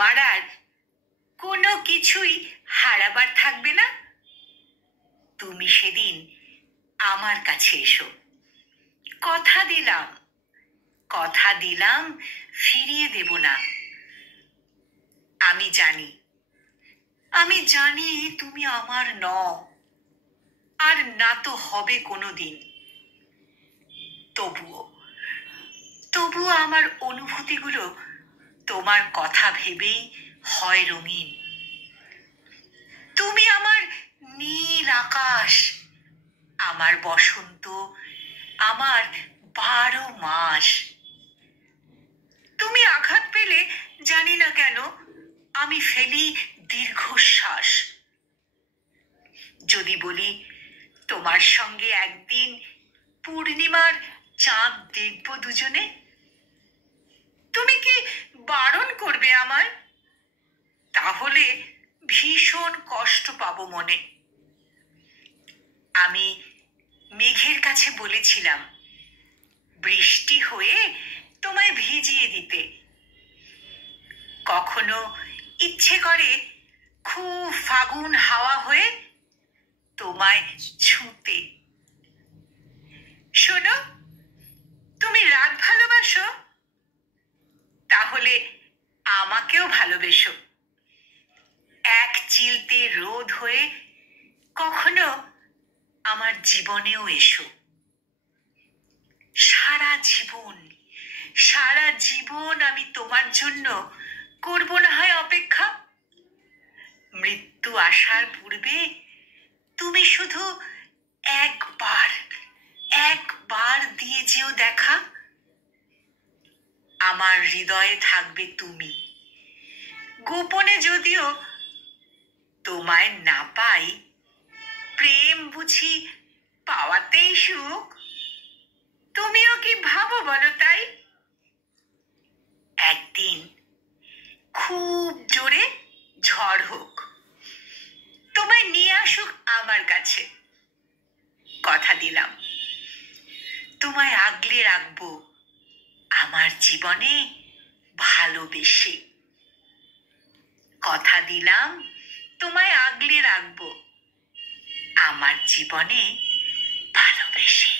তোমার আর কোনো কিছুই হারাবার থাকবে না। তুমি সেদিন আমার কাছে এসো। কথা দিলাম, কথা দিলাম, ফিরিয়ে দেব না। আমি জানি, আমি জানি তুমি আমার নও, আর না তো হবে কোনোদিন। তবুও তবুও আমার অনুভূতিগুলো তোমার কথা ভেবেই হয় রঙিন। তুমি আমার নীল আকাশ, আমার বসন্ত, আমার 12 মাস। তুমি আঘাত পেলে জানি না কেন আমি ফেলি দীর্ঘশ্বাস। যদি বলি তোমার সঙ্গে একদিন পূর্ণিমার চাঁদ দেখব দুজনে, তুমি কি বারণ করবে আমায়? তাহলে ভীষণ কষ্ট পাবো মনে। আমি মেঘের কাছে বলেছিলাম বৃষ্টি হয়ে তোমায় ভিজিয়ে দিতে। কখনো ইচ্ছে করে খুব ফাগুন হাওয়া হয়ে তোমায় ছুঁতে। শোনো, তুমি রাত ভালোবাসো, তাহলে আমাকেও ভালোবেসো। এক চিলতে রোদ হয়ে কখনো আমার জীবনেও এসো। সারা জীবন, সারা জীবন আমি তোমার জন্য করব না হয় অপেক্ষা। মৃত্যু আসার পূর্বে তুমি শুধু একবার, একবার দিয়ে যেও দেখা। আমার হৃদয়ে থাকবে তুমি, গোপনে যদিও তোমায় না পাই। প্রেম বুঝি পাওয়াতেই সুখ? তুমিও কি ভাবো বলো তাই? একদিন খুব জোরে ঝড় হোক, তোমায় নিয়ে আসুক আমার কাছে। কথা দিলাম তোমায় আগলে রাখবো আমার জীবনে ভালোবেসে। কথা দিলাম তোমায় আগলে রাখবো আমার জীবনে ভালোবেসে।